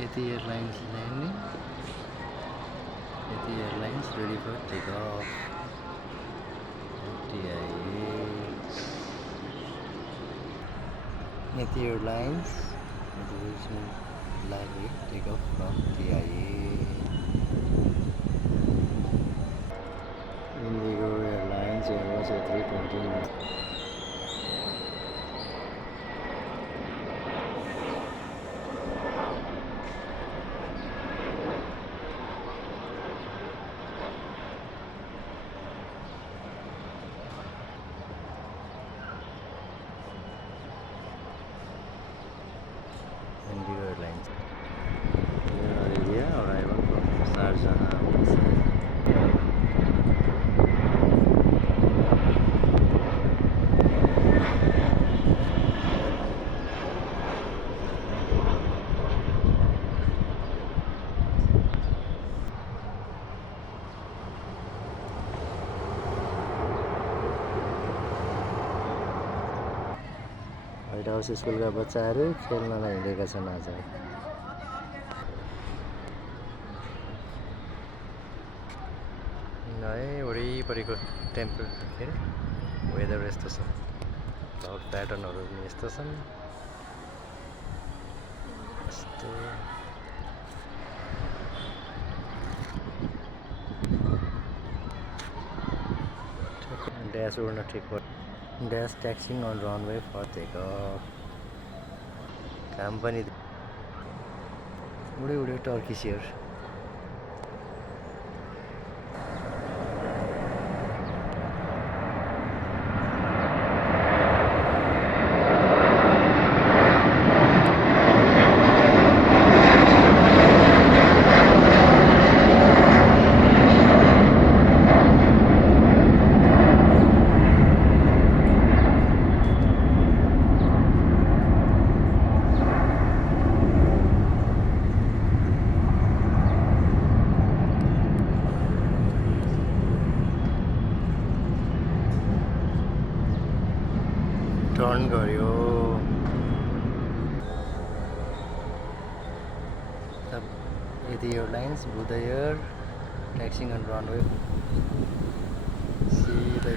Yeti Airlines landing. Yeti Airlines ready for takeoff. TIA. Yeti Airlines international flight takeoff from TIA. Indigo Airlines Airbus A320. Indigo Airlines. Arabia arrival from Sharjah. White house school का बच्चाहरू खेल्नलाई हिँडेका छन् आज। है वरिपरिको temple के अरे weather यस्तो छ, क्लाउड प्याटर्नहरू पनि यस्तो छन्। यस्तो ड्यास उड्न ठिक भयो। Dash taxiing on runway for takeoff. काम पनि उडे उडे टर्किस एयर। टर्न गर्यो। यति एयरलाइन्स बुधयर ट्याक्सिङ अन रनवे सिधै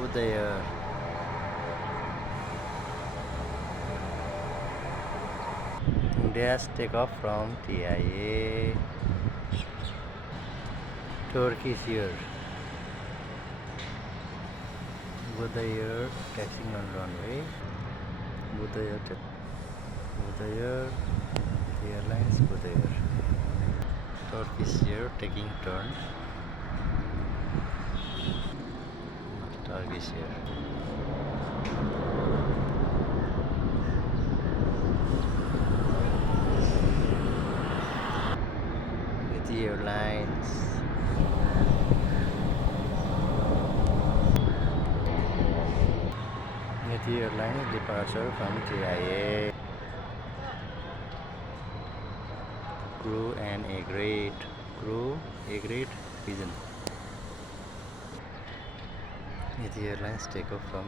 बुधयर। Dash take off from TIA. Turkish Air. Budayar taxiing on runway. Budayar Airlines Budayar. Turkish Air taking turn. Turkish Air. Unedited Airlines. Unedited Airlines departure from TIA. Crew and a great pigeon. Unedited Airlines take off from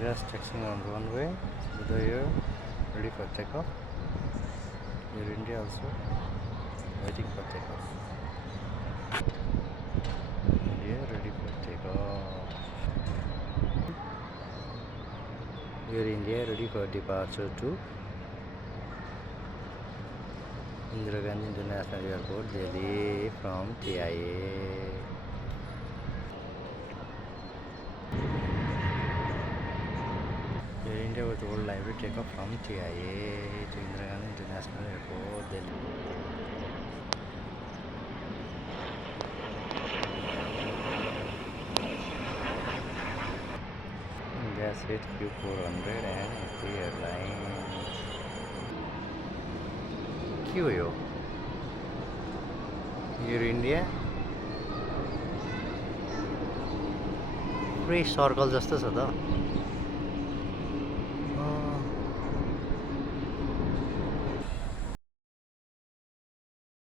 just taxiing on runway. Budayar ready for takeoff. Air India also waiting for takeoff. India ready for takeoff. Air India ready for departure to Indira Gandhi International Airport, Delhi from TIA. Air India with old library take off from TIA to Indira Gandhi International Airport, Delhi. Gas hit Q400 and Unedited Airlines. के हो यो air India पुरै circle जस्तो छ त।